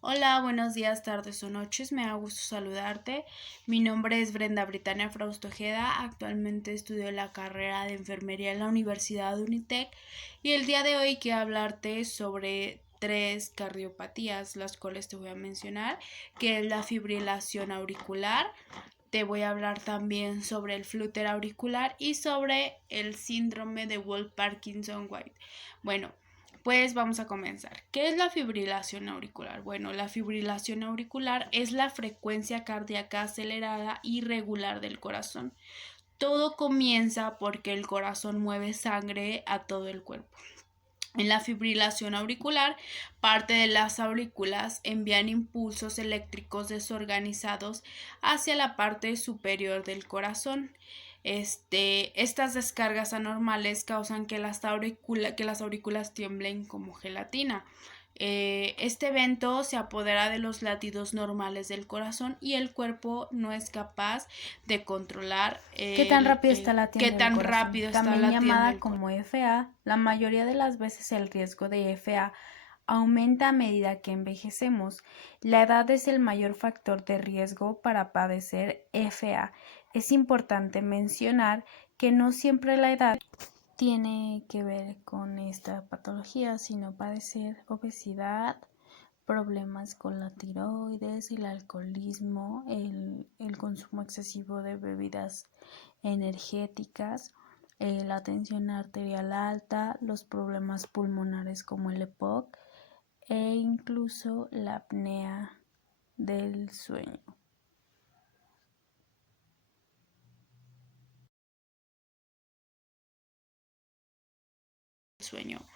Hola, buenos días, tardes o noches. Me da gusto saludarte. Mi nombre es Brenda Britania Frausto Ojeda. Actualmente estudio la carrera de enfermería en la Universidad de Unitec y el día de hoy quiero hablarte sobre tres cardiopatías, las cuales te voy a mencionar, que es la fibrilación auricular. Te voy a hablar también sobre el flúter auricular y sobre el síndrome de Wolff-Parkinson-White. Bueno, pues vamos a comenzar. ¿Qué es la fibrilación auricular? Bueno, la fibrilación auricular es la frecuencia cardíaca acelerada y regular del corazón. Todo comienza porque el corazón mueve sangre a todo el cuerpo. En la fibrilación auricular, parte de las aurículas envían impulsos eléctricos desorganizados hacia la parte superior del corazón. Estas descargas anormales causan que las aurículas tiemblen como gelatina. Este evento se apodera de los latidos normales del corazón y el cuerpo no es capaz de controlar ¿Qué tan rápido está qué latiendo el tan corazón? rápido está También latiendo llamada el corazón. como FA, la mayoría de las veces el riesgo de FA aumenta a medida que envejecemos. La edad es el mayor factor de riesgo para padecer FA. Es importante mencionar que no siempre la edad tiene que ver con esta patología, sino padecer obesidad, problemas con la tiroides, el alcoholismo, el consumo excesivo de bebidas energéticas, la tensión arterial alta, los problemas pulmonares como el EPOC e incluso la apnea del sueño. Sueño.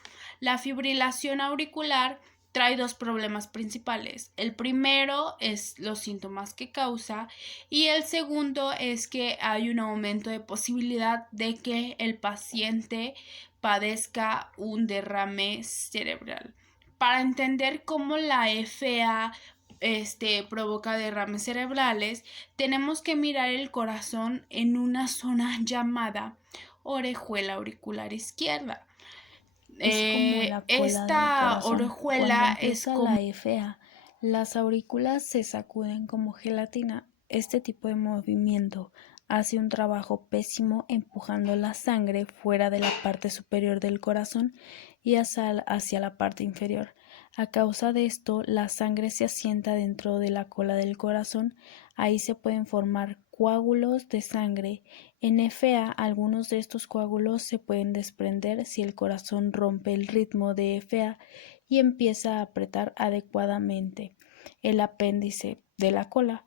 La fibrilación auricular trae dos problemas principales. El primero es los síntomas que causa y el segundo es que hay un aumento de posibilidad de que el paciente padezca un derrame cerebral. Para entender cómo la FA provoca derrames cerebrales, tenemos que mirar el corazón en una zona llamada orejuela auricular izquierda. Es como la cola del Esta corazón. Cuando orejuela es empieza como la FA, las aurículas se sacuden como gelatina. Este tipo de movimiento hace un trabajo pésimo empujando la sangre fuera de la parte superior del corazón y hacia la parte inferior. A causa de esto, la sangre se asienta dentro de la cola del corazón. Ahí se pueden formar coágulos de sangre. En FA, algunos de estos coágulos se pueden desprender si el corazón rompe el ritmo de FA y empieza a apretar adecuadamente el apéndice de la cola.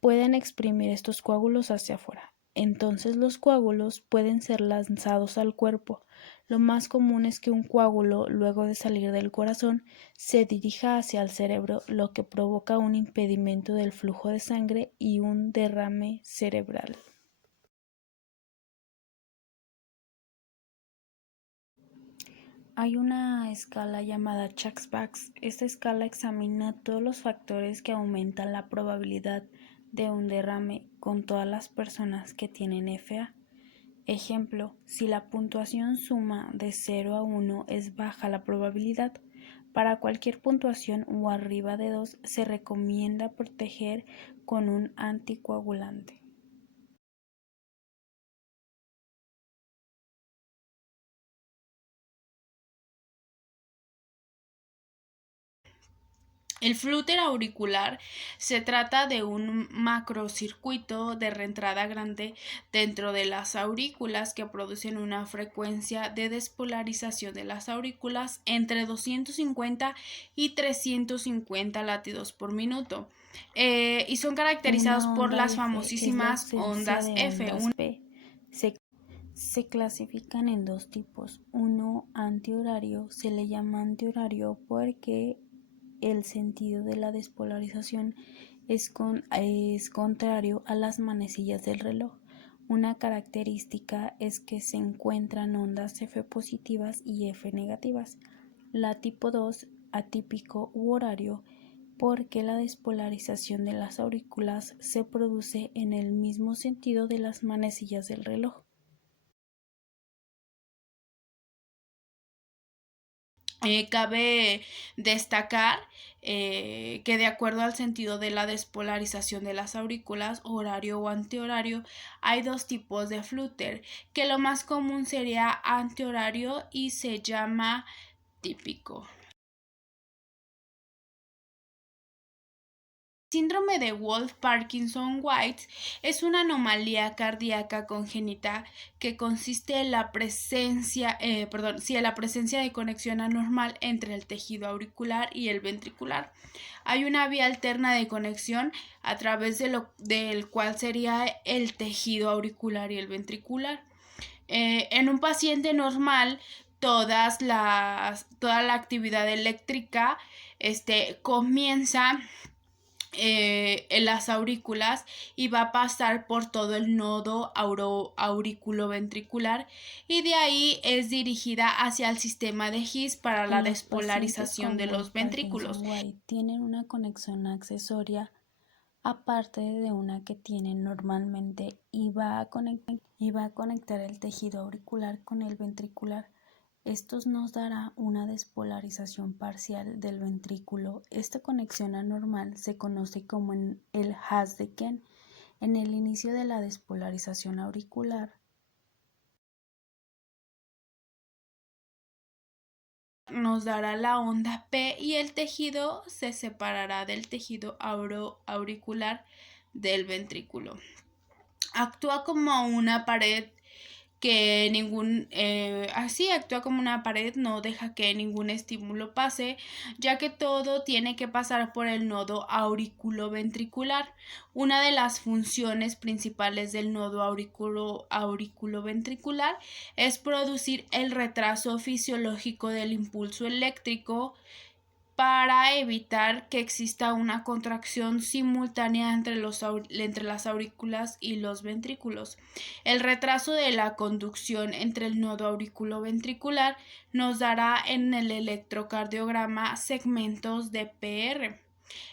Pueden exprimir estos coágulos hacia afuera. Entonces los coágulos pueden ser lanzados al cuerpo. Lo más común es que un coágulo, luego de salir del corazón, se dirija hacia el cerebro, lo que provoca un impedimento del flujo de sangre y un derrame cerebral. Hay una escala llamada Checks-Bakes. Esta escala examina todos los factores que aumentan la probabilidad de un derrame con todas las personas que tienen FA. Ejemplo, si la puntuación suma de 0 a 1 es baja la probabilidad. Para cualquier puntuación o arriba de 2 se recomienda proteger con un anticoagulante. el flúter auricular se trata de un macrocircuito de reentrada grande dentro de las aurículas que producen una frecuencia de despolarización de las aurículas entre 250 y 350 latidos por minuto. Y son caracterizados Una por onda las F es la famosísimas ausencia ondas de F. ondas P. Se clasifican en dos tipos. Uno antihorario, se le llama antihorario porque el sentido de la despolarización es contrario a las manecillas del reloj. Una característica es que se encuentran ondas F positivas y F negativas. La tipo 2, atípico u horario, porque la despolarización de las aurículas se produce en el mismo sentido de las manecillas del reloj. Cabe destacar que de acuerdo al sentido de la despolarización de las aurículas, horario o antihorario, hay dos tipos de flúter, que lo más común sería antihorario y se llama típico. Síndrome de Wolff-Parkinson-White es una anomalía cardíaca congénita que consiste en la presencia de conexión anormal entre el tejido auricular y el ventricular. Hay una vía alterna de conexión a través del cual sería el tejido auricular y el ventricular. En un paciente normal, toda la actividad eléctrica comienza en las aurículas y va a pasar por todo el nodo auriculoventricular y de ahí es dirigida hacia el sistema de His para la despolarización de los ventrículos. Tienen una conexión accesoria aparte de una que tienen normalmente y va a conectar el tejido auricular con el ventricular. Esto nos dará una despolarización parcial del ventrículo. Esta conexión anormal se conoce como el haz de Kent. En el inicio de la despolarización auricular, nos dará la onda P y el tejido se separará del tejido auricular del ventrículo. Actúa como una pared actúa como una pared, no deja que ningún estímulo pase, ya que todo tiene que pasar por el nodo auriculoventricular. Una de las funciones principales del nodo auriculoventricular es producir el retraso fisiológico del impulso eléctrico para evitar que exista una contracción simultánea entre las aurículas y los ventrículos. El retraso de la conducción entre el nodo auriculoventricular nos dará en el electrocardiograma segmentos de PR.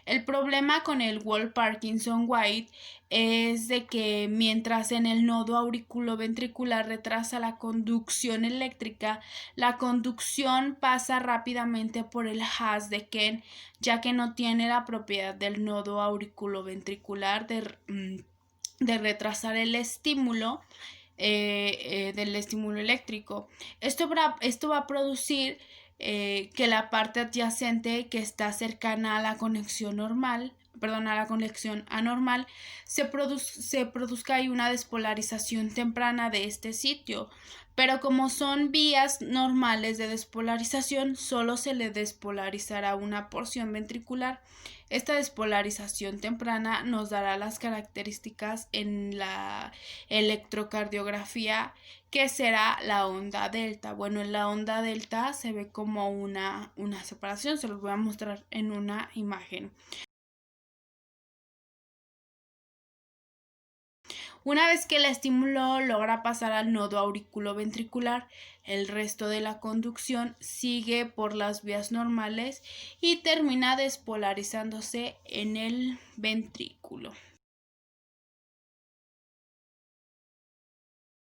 El problema con el Wolff-Parkinson-White es de que mientras en el nodo auriculoventricular retrasa la conducción eléctrica, la conducción pasa rápidamente por el haz de Kent, ya que no tiene la propiedad del nodo auriculoventricular de retrasar el estímulo del estímulo eléctrico. Esto va a producir que la parte adyacente que está cercana a la conexión anormal, se produzca ahí una despolarización temprana de este sitio. Pero como son vías normales de despolarización, solo se le despolarizará una porción ventricular. Esta despolarización temprana nos dará las características en la electrocardiografía, que será la onda delta. Bueno, en la onda delta se ve como una separación, se los voy a mostrar en una imagen. Una vez que el estímulo logra pasar al nodo auriculoventricular, el resto de la conducción sigue por las vías normales y termina despolarizándose en el ventrículo.